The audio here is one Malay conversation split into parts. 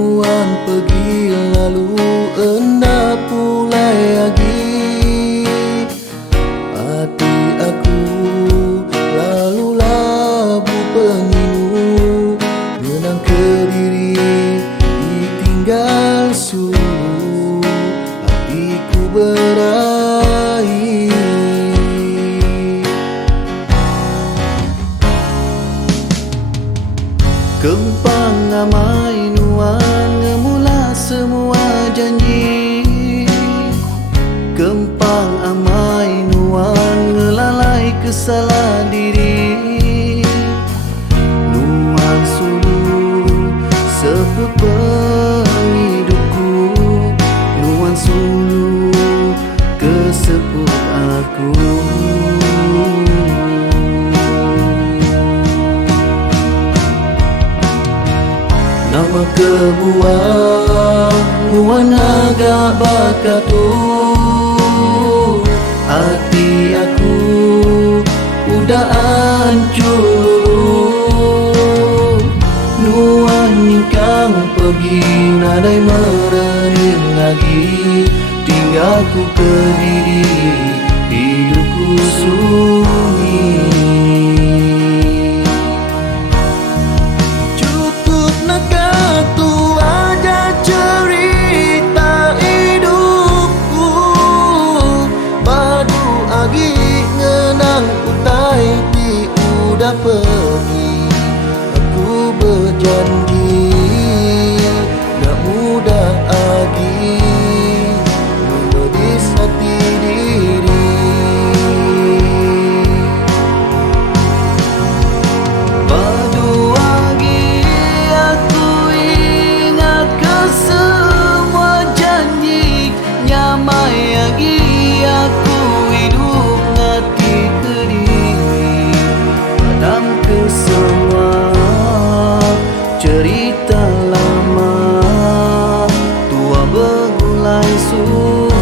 nuan pergi lalu hendak pulai lagi. Hati aku lalu labu peninu, menang ke diri ditinggal sulu, hatiku berair. Kempang amai nuan ngemula semua janji. Kempang amai nuan ngelalai kesalahan diri. Nuan sulu sepepeng hidupku, nuan sulu keseput aku. Nama kebuah nuan agak bakatu, hati aku udah hancur. Nuan ingkang pergi nadai merening lagi, tinggalku ke diri hidupku sunyi. Pergi, aku berjanji tak mudah lagi melodis hati diri. Padu lagi aku ingat ke semua janji, nyamai lagi aku hidup ngati kediri. Padam ke semua cerita lama, tua begulai subah.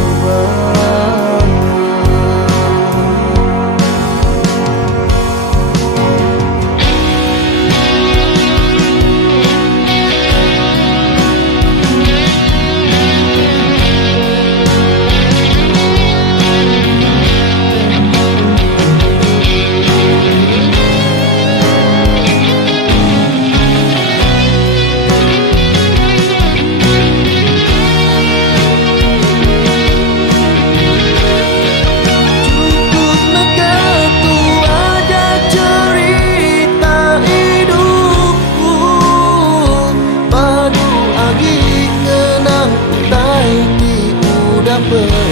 Pergi